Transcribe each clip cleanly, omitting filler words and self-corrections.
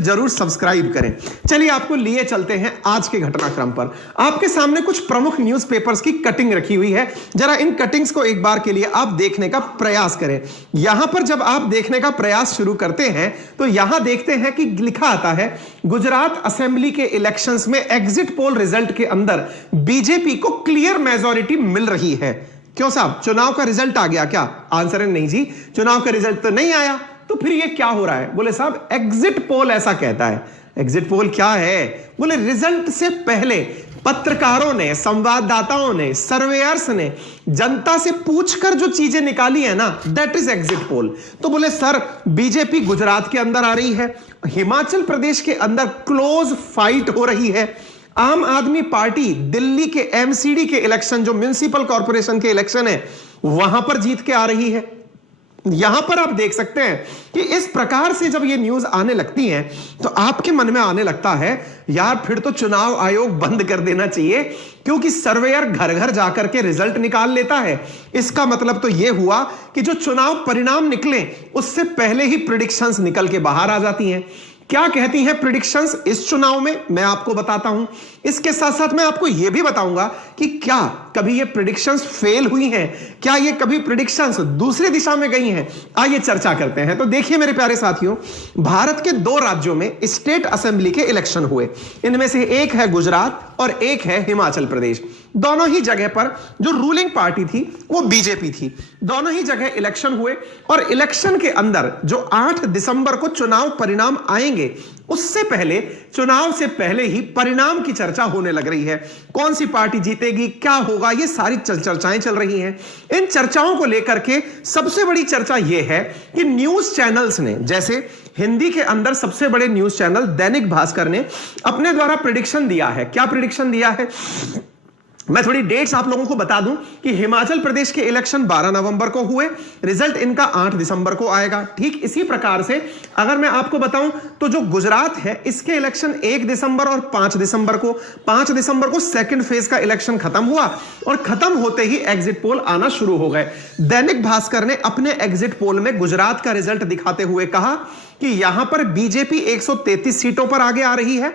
जरूर सब्सक्राइब करें। चलिए आपको लिए चलते हैं आज के घटनाक्रम पर। आपके सामने कुछ प्रमुख न्यूज़पेपर्स की कटिंग रखी हुई है, जरा इन कटिंग्स को एक बार के लिए आप देखने का प्रयास करें। यहां पर जब आप देखने का प्रयास शुरू करते हैं तो यहां देखते हैं कि लिखा आता है गुजरात असेंबली के इलेक्शंस में एग्जिट पोल रिजल्ट के अंदर बीजेपी को क्लियर मेजॉरिटी मिल रही है। क्यों साहब, चुनाव का रिजल्ट आ गया क्या? आंसर है नहीं जी, चुनाव का रिजल्ट तो नहीं आया। तो फिर ये क्या हो रहा है? बोले साहब एग्जिट पोल ऐसा कहता है। एग्जिट पोल क्या है? बोले रिजल्ट से पहले पत्रकारों ने, संवाददाताओं ने, सर्वेयर्स ने जनता से पूछकर जो चीजें निकाली है ना, दैट इज एग्जिट पोल। तो बोले सर बीजेपी गुजरात के अंदर आ रही है, हिमाचल प्रदेश के अंदर क्लोज फाइट हो रही है, आम आदमी पार्टी दिल्ली के एमसीडी के इलेक्शन, जो म्युनिसिपल कॉर्पोरेशन के इलेक्शन है, वहां पर जीत के आ रही है। यहां पर आप देख सकते हैं कि इस प्रकार से जब ये न्यूज आने लगती हैं तो आपके मन में आने लगता है यार फिर तो चुनाव आयोग बंद कर देना चाहिए, क्योंकि सर्वेयर घर घर जाकर के रिजल्ट निकाल लेता है। इसका मतलब तो यह हुआ कि जो चुनाव परिणाम निकले उससे पहले ही प्रेडिक्शंस निकल के बाहर आ जाती हैं। क्या कहती हैं प्रेडिक्शंस इस चुनाव में, मैं आपको बताता हूं। इसके साथ साथ मैं आपको यह भी बताऊंगा कि क्या कभी ये प्रेडिक्शंस फेल हुई हैं, क्या ये कभी प्रेडिक्शंस दूसरी दिशा में गई हैं। आइए चर्चा करते हैं। तो देखिए मेरे प्यारे साथियों, भारत के 2 राज्यों में स्टेट असेंबली के इलेक्शन हुए। इनमें से एक है गुजरात और एक है हिमाचल प्रदेश। दोनों ही जगह पर जो रूलिंग पार्टी थी वो बीजेपी थी। दोनों ही जगह इलेक्शन हुए और इलेक्शन के अंदर जो 8 दिसंबर को चुनाव परिणाम आएंगे, उससे पहले, चुनाव से पहले ही परिणाम की चर्चा होने लग रही है। कौन सी पार्टी जीतेगी, क्या होगा, ये सारी चर्चाएं चल रही हैं। इन चर्चाओं को लेकर के सबसे बड़ी चर्चा यह है कि न्यूज चैनल्स ने, जैसे हिंदी के अंदर सबसे बड़े न्यूज चैनल दैनिक भास्कर ने अपने द्वारा प्रेडिक्शन दिया है। क्या प्रेडिक्शन दिया है? मैं थोड़ी डेट्स आप लोगों को बता दूं कि हिमाचल प्रदेश के इलेक्शन 12 नवंबर को हुए, रिजल्ट इनका 8 दिसंबर को आएगा। ठीक इसी प्रकार से अगर मैं आपको बताऊं तो जो गुजरात है इसके इलेक्शन 1 दिसंबर और 5 दिसंबर को, 5 दिसंबर को सेकंड फेज का इलेक्शन खत्म हुआ और खत्म होते ही एग्जिट पोल आना शुरू हो गए। दैनिक भास्कर ने अपने एग्जिट पोल में गुजरात का रिजल्ट दिखाते हुए कहा कि यहां पर बीजेपी 133 सीटों पर आगे आ रही है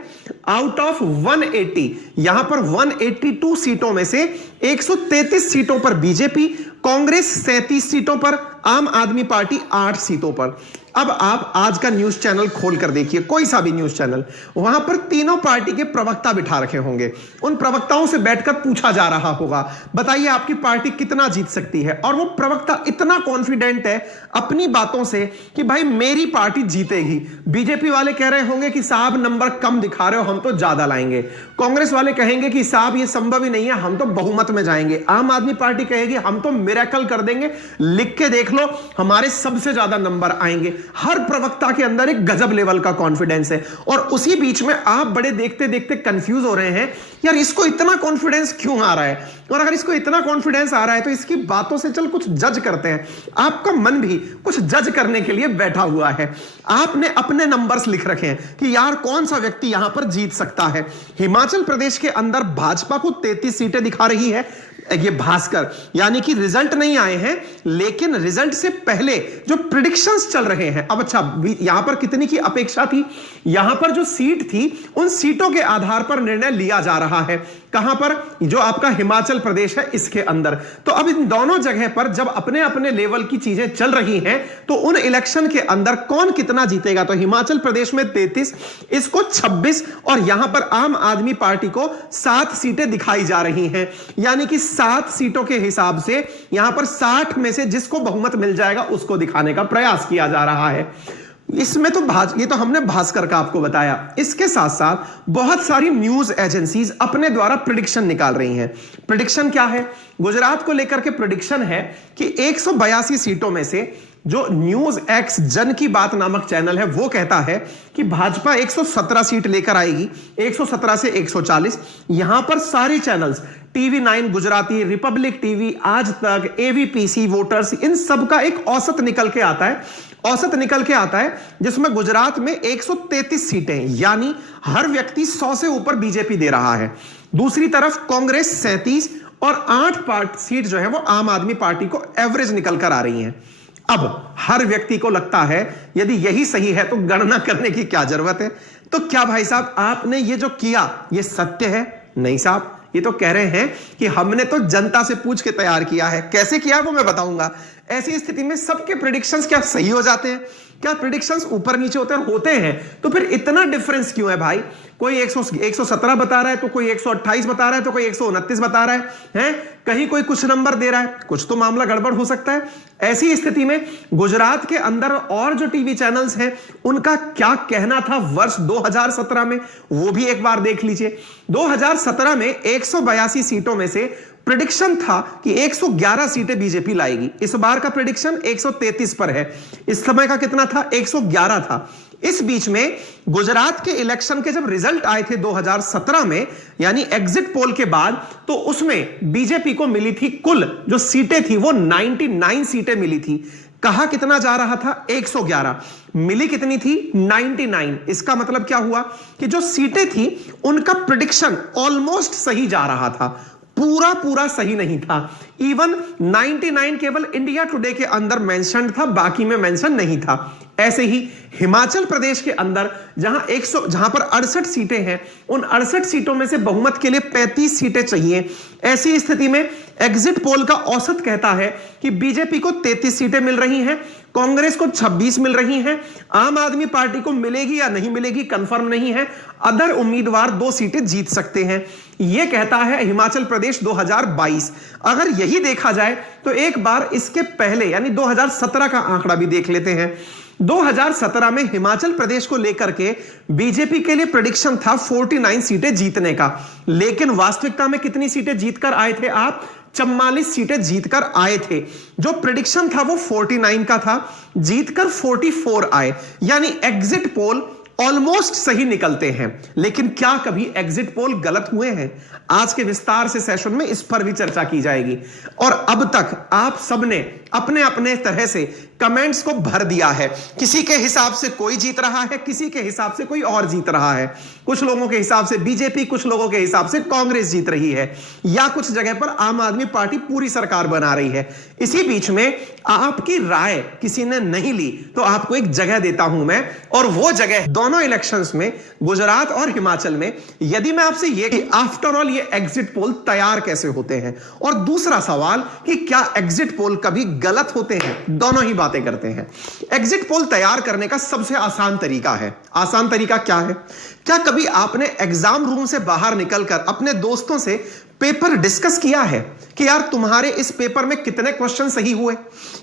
आउट ऑफ 180। यहां पर 182 सीटों में से 133 सीटों पर बीजेपी, कांग्रेस 37 सीटों पर, आम आदमी पार्टी 8 सीटों पर। अब आप आज का न्यूज चैनल खोल कर देखिए, कोई सा भी न्यूज चैनल, वहां पर तीनों पार्टी के प्रवक्ता बिठा रखे होंगे। उन प्रवक्ताओं से बैठकर पूछा जा रहा होगा बताइए आपकी पार्टी कितना जीत सकती है, और वो प्रवक्ता इतना कॉन्फिडेंट है अपनी बातों से कि भाई मेरी पार्टी जीतेगी। बीजेपी वाले कह रहे होंगे कि साहब नंबर कम दिखा रहे हो, हम तो ज्यादा लाएंगे। कांग्रेस वाले कहेंगे कि साहब ये संभव ही नहीं है, हम तो बहुमत में जाएंगे। आम आदमी पार्टी कहेगी हम तो मिरेकल कर देंगे, लिख के देख लो हमारे सबसे ज्यादा नंबर आएंगे। हर प्रवक्ता के अंदर एक गजब लेवल का कॉन्फिडेंस है। और उसी बीच में आप बड़े देखते देखते कंफ्यूज हो रहे हैं, यार इसको इतना कॉन्फिडेंस क्यों आ रहा है, और अगर इसको इतना कॉन्फिडेंस आ रहा है तो इसकी बातों से चल कुछ जज करते हैं। आपका मन भी कुछ जज करने के लिए बैठा हुआ है। आपने अपने नंबर्स लिख रखे हैं कि यार कौन सा व्यक्ति यहां पर जीत सकता है। हिमाचल प्रदेश के अंदर भाजपा को 33 सीटें दिखा रही है ये भास्कर, यानी कि रिजल्ट नहीं आए हैं लेकिन रिजल्ट से पहले जो प्रेडिक्शंस चल रहे हैं। अब अच्छा, यहां पर कितनी की अपेक्षा थी? यहां पर जो सीट थी उन सीटों के आधार पर निर्णय लिया जा रहा है। कहां पर? जो आपका हिमाचल प्रदेश है इसके अंदर। तो अब इन दोनों जगह पर जब अपने अपने लेवल की चीजें चल रही हैं तो उन इलेक्शन के अंदर कौन कितना जीतेगा? तो हिमाचल प्रदेश में 33, इसको 26, और यहां पर आम आदमी पार्टी को 7 सीटें दिखाई जा रही हैं। यानी कि 7 सीटों के हिसाब से यहां पर 60 में से जिसको बहुमत मिल जाएगा उसको दिखाने का प्रयास किया जा रहा है। इसमें तो ये तो हमने भास्कर का आपको बताया। इसके साथ साथ बहुत सारी न्यूज एजेंसीज अपने द्वारा प्रेडिक्शन निकाल रही हैं। प्रेडिक्शन क्या है? गुजरात को लेकर के प्रेडिक्शन है कि 182 सीटों में से जो न्यूज एक्स जन की बात नामक चैनल है वो कहता है कि भाजपा 117 सीट लेकर आएगी, 117 से 140। यहां पर सारे channels, TV9 Gujarati, Republic TV, आज तक, AVPC, वोटर्स, इन सब का एक औसत निकल के आता है जिसमें गुजरात में 133 सीटें, यानी हर व्यक्ति 100 से ऊपर बीजेपी दे रहा है। दूसरी तरफ कांग्रेस 37 और 8 सीट जो है वो आम आदमी पार्टी को एवरेज निकल कर आ रही हैं। अब हर व्यक्ति को लगता है यदि यही सही है तो गणना करने की क्या जरूरत है। तो क्या भाई साहब आपने ये जो किया ये सत्य है? नहीं साहब, ये तो कह रहे हैं कि हमने तो जनता से पूछ के तैयार किया है। कैसे किया वो मैं बताऊंगा। ऐसी स्थिति में सबके प्रेडिक्शंस क्या सही हो जाते हैं? क्या प्रेडिक्शंस ऊपर नीचे होते हैं तो फिर इतना डिफरेंस क्यों है भाई? कोई 117 बता रहा है तो कोई 128 बता रहा है तो कोई 129 बता रहा है कहीं कोई कुछ नंबर दे रहा है, कुछ तो मामला गड़बड़ हो सकता है। ऐसी स्थिति में गुजरात के अंदर और जो टीवी चैनल्स हैं उनका क्या कहना था वर्ष 2017 में, वो भी एक बार देख लीजिए। 2017 में 182 सीटों में से प्रेडिक्शन था कि 111 सीटें बीजेपी लाएगी। इस बार का प्रेडिक्शन 133 पर है। इस समय का कितना था? 111 था। इस बीच में गुजरात के इलेक्शन के जब रिजल्ट आए थे 2017 में, यानी एग्जिट पोल के बाद, तो उसमें बीजेपी को मिली थी कुल जो सीटें थी वो 99 सीटें मिली थी। कहा कितना जा रहा था? 111। मिली कितनी थी? 99। इसका मतलब क्या हुआ कि जो सीटें थी उनका प्रेडिक्शन ऑलमोस्ट सही जा रहा था, पूरा सही नहीं था। इवन 99 केवल इंडिया टुडे के अंदर मेंशन था, बाकी में मेंशन नहीं था। ऐसे ही हिमाचल प्रदेश के अंदर जहां पर 68 सीटें हैं, उन 68 सीटों में से बहुमत के लिए 35 सीटें चाहिए। ऐसी स्थिति में एग्जिट पोल का औसत कहता है कि बीजेपी को 33 सीटें मिल रही हैं, कांग्रेस को 26 मिल रही हैं, आम आदमी पार्टी को मिलेगी या नहीं मिलेगी कंफर्म नहीं है, अदर उम्मीदवार 2 सीटें जीत सकते हैं। यह कहता है हिमाचल प्रदेश 2022। अगर यही देखा जाए तो एक बार इसके पहले यानी 2017 का आंकड़ा भी देख लेते हैं। 2017 में हिमाचल प्रदेश को लेकर के बीजेपी के लिए प्रेडिक्शन था 49 सीटें जीतने का, लेकिन वास्तविकता में कितनी सीटें जीतकर आए थे आप? 44 सीटें जीतकर आए थे। जो प्रेडिक्शन था वो 49 का था, जीतकर 44 आए। यानी एग्जिट पोल ऑलमोस्ट सही निकलते हैं, लेकिन क्या कभी एग्जिट पोल गलत हुए हैं? आज के विस्तार से सेशन में इस पर भी चर्चा की जाएगी। और अब तक आप सबने अपने अपने तरह से कमेंट्स को भर दिया है। किसी के हिसाब से कोई जीत रहा है, किसी के हिसाब से कोई और जीत रहा है। कुछ लोगों के हिसाब से बीजेपी, कुछ लोगों के हिसाब से कांग्रेस जीत रही है, या कुछ जगह पर आम आदमी पार्टी पूरी सरकार बना रही है। इसी बीच में आपकी राय किसी ने नहीं ली तो आपको एक जगह देता हूं मैं, और वो जगह दोनों इलेक्शंस में गुजरात और हिमाचल में। यदि मैं आपसे ये कि आफ्टर ऑल ये एग्जिट पोल तैयार कैसे होते हैं, और दूसरा सवाल कि क्या एग्जिट पोल कभी गलत होते हैं, दोनों ही बातें करते हैं। एग्जिट पोल तैयार करने का सबसे आसान तरीका है। आसान तरीका क्या है? क्या कभी आपने एग्जाम रूम से बाहर निकलकर अपने दोस्तों से पेपर डिस्कस किया है कि यार तुम्हारे इस पेपर में कितने क्वेश्चन सही हुए?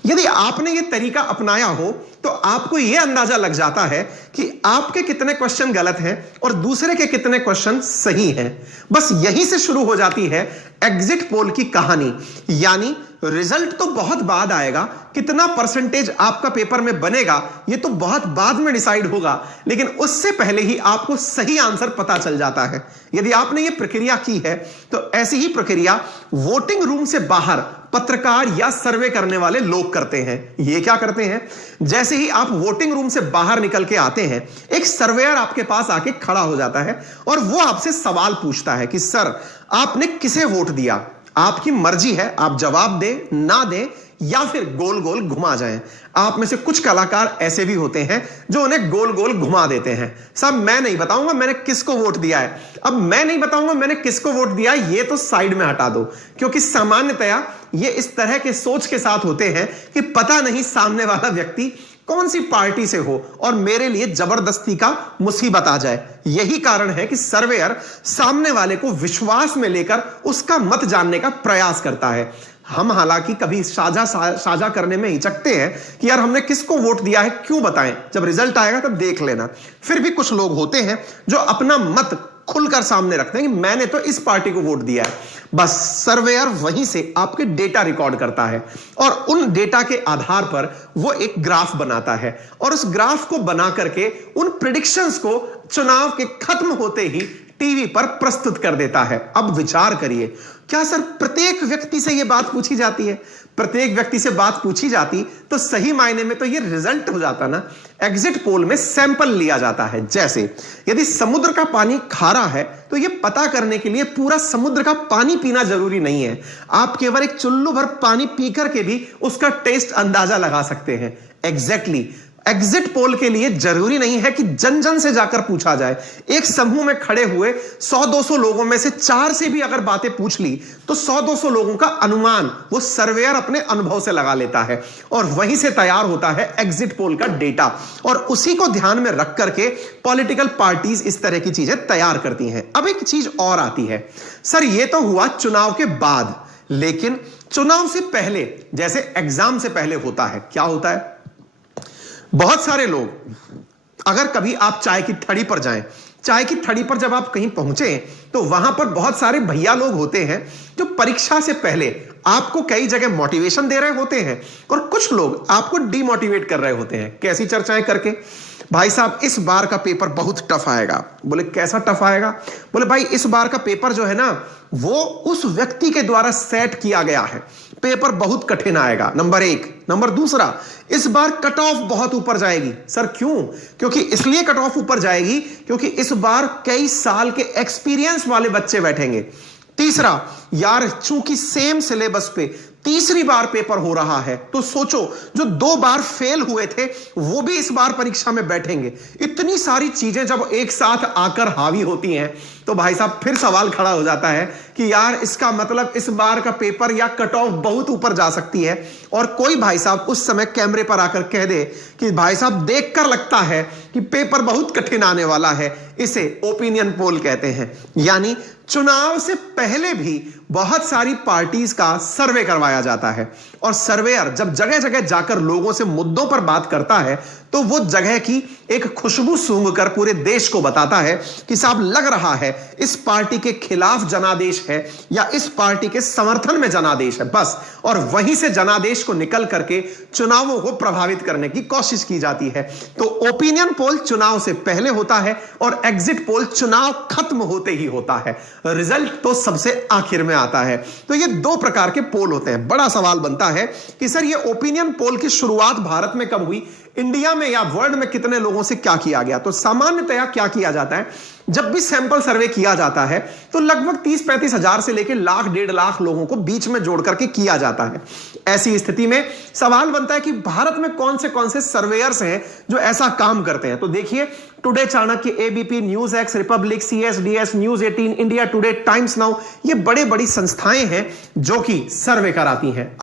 यदि आपने यह तरीका अपनाया हो तो आपको यह अंदाजा लग जाता है कि आपके कितने क्वेश्चन गलत हैं और दूसरे के कितने क्वेश्चन सही हैं। बस यहीं से शुरू हो जाती है एग्जिट पोल की कहानी। यानी रिजल्ट तो बहुत बाद आएगा, कितना परसेंटेज आपका पेपर में बनेगा यह तो बहुत बाद में डिसाइड होगा, लेकिन उससे पहले ही आपको सही आंसर पता चल जाता है। यदि आपने यह प्रक्रिया की है तो ऐसी ही प्रक्रिया वोटिंग रूम से बाहर पत्रकार या सर्वे करने वाले लोग करते हैं। ये क्या करते हैं? जैसे ही आप वोटिंग रूम से बाहर निकल के आते हैं, एक सर्वेयर आपके पास आके खड़ा हो जाता है और वो आपसे सवाल पूछता है कि सर आपने किसे वोट दिया? आपकी मर्जी है, आप जवाब दें, ना दें, या फिर गोल गोल घुमा जाएं। आप में से कुछ कलाकार ऐसे भी होते हैं जो उन्हें गोल गोल घुमा देते हैं। साहब मैं नहीं बताऊंगा मैंने किसको वोट दिया है। अब मैं नहीं बताऊंगा मैंने किसको वोट दिया, ये तो साइड में हटा दो, क्योंकि सामान्यतया ये इस तरह के सोच के साथ होते हैं कि पता नहीं सामने वाला व्यक्ति कौन सी पार्टी से हो और मेरे लिए जबरदस्ती का मुसीबत आ जाए। यही कारण है कि सर्वेयर सामने वाले को विश्वास में लेकर उसका मत जानने का प्रयास करता है। हम हालांकि कभी साझा करने में हिचकते हैं कि यार हमने किसको वोट दिया है, क्यों बताएं, जब रिजल्ट आएगा तब देख लेना। फिर भी कुछ लोग होते हैं जो अपना मत खुलकर सामने रखते हैं कि मैंने तो इस पार्टी को वोट दिया है। बस सर्वेयर वहीं से आपके डेटा रिकॉर्ड करता है और उन डेटा के आधार पर वो एक ग्राफ बनाता है, और उस ग्राफ को बना करके उन प्रेडिक्शंस को चुनाव के खत्म होते ही टीवी पर प्रस्तुत कर देता है। अब विचार करिए, क्या सर प्रत्येक व्यक्ति से यह बात पूछी जाती है? प्रत्येक व्यक्ति से बात पूछी जाती तो सही मायने में तो यह रिजल्ट हो जाता ना। एग्जिट पोल में सैंपल लिया जाता है। जैसे यदि समुद्र का पानी खारा है तो यह पता करने के लिए पूरा समुद्र का पानी पीना जरूरी नहीं है, आप केवल एक चुल्लू भर पानी पीकर के भी उसका टेस्ट अंदाजा लगा सकते हैं। एग्जैक्टली एग्जिट पोल के लिए जरूरी नहीं है कि जन जन से जाकर पूछा जाए। एक समूह में खड़े हुए 100-200 लोगों में से 4 से भी अगर बातें पूछ ली तो 100-200 लोगों का अनुमान वो सर्वेयर अपने अनुभव से लगा लेता है और वहीं से तैयार होता है एग्जिट पोल का डेटा, और उसी को ध्यान में रख करके पॉलिटिकल पार्टीज इस तरह की चीजें तैयार करती हैं। अब एक चीज और आती है, सर ये तो हुआ चुनाव के बाद, लेकिन चुनाव से पहले, जैसे एग्जाम से पहले होता है, क्या होता है? बहुत सारे लोग, अगर कभी आप चाय की ठड़ी पर जाएं, चाय की ठड़ी पर जब आप कहीं पहुंचे तो वहां पर बहुत सारे भैया लोग होते हैं जो परीक्षा से पहले आपको कई जगह मोटिवेशन दे रहे होते हैं और कुछ लोग आपको डीमोटिवेट कर रहे होते हैं। कैसी चर्चाएं करके, भाई साहब इस बार का पेपर बहुत टफ आएगा। बोले कैसा टफ आएगा? बोले भाई इस बार का पेपर जो है ना वो उस व्यक्ति के द्वारा सेट किया गया है, पेपर बहुत कठिन आएगा, नंबर 1। नंबर दूसरा, इस बार कट ऑफ बहुत ऊपर जाएगी। सर क्यों? क्योंकि इसलिए कट ऑफ ऊपर जाएगी क्योंकि इस बार कई साल के एक्सपीरियंस वाले बच्चे बैठेंगे। तीसरा, यार चूंकि सेम सिलेबस पे तीसरी बार पेपर हो रहा है तो सोचो जो 2 बार फेल हुए थे वो भी इस बार परीक्षा में बैठेंगे। इतनी सारी चीजें जब एक साथ आकर हावी होती हैं तो भाई साहब फिर सवाल खड़ा हो जाता है कि यार इसका मतलब इस बार का पेपर या कट ऑफ बहुत ऊपर जा सकती है। और कोई भाई साहब उस समय कैमरे पर आकर कह दे कि भाई साहब देखकर लगता है कि पेपर बहुत कठिन आने वाला है, इसे ओपिनियन पोल कहते हैं। यानी चुनाव से पहले भी बहुत सारी पार्टीज का सर्वे करवाया जाता है और सर्वेयर जब जगह जगह जाकर लोगों से मुद्दों पर बात करता है तो वो जगह की एक खुशबू सूंघ कर पूरे देश को बताता है कि साहब लग रहा है इस पार्टी के खिलाफ जनादेश है या इस पार्टी के समर्थन में जनादेश है, बस। और वहीं से जनादेश को निकल करके चुनावों को प्रभावित करने की कोशिश की जाती है। तो ओपिनियन पोल चुनाव से पहले होता है और एग्जिट पोल चुनाव खत्म होते ही होता है, रिजल्ट तो सबसे आखिर में आता है। तो ये 2 प्रकार के पोल होते हैं। बड़ा सवाल बनता है कि सर ये ओपिनियन पोल की शुरुआत भारत में कब हुई, इंडिया में या वर्ल्ड में कितने लोगों से क्या किया गया? तो सामान्यतया क्या किया जाता है, जब भी सैंपल सर्वे किया जाता है तो लगभग 30-35 हजार से लेकर लाख 1.5 लाख लोगों को बीच में जोड़ करके किया जाता है। ऐसी स्थिति में सवाल बनता है कि भारत में कौन से सर्वेयर्स हैं जो ऐसा काम करते हैं। तो देखिए, today Chanakya, ABP news x, Republic, CSDS, news 18, India today, times now, ये बड़ी संस्थाएं हैं जो कि सर्वे कराती हैं।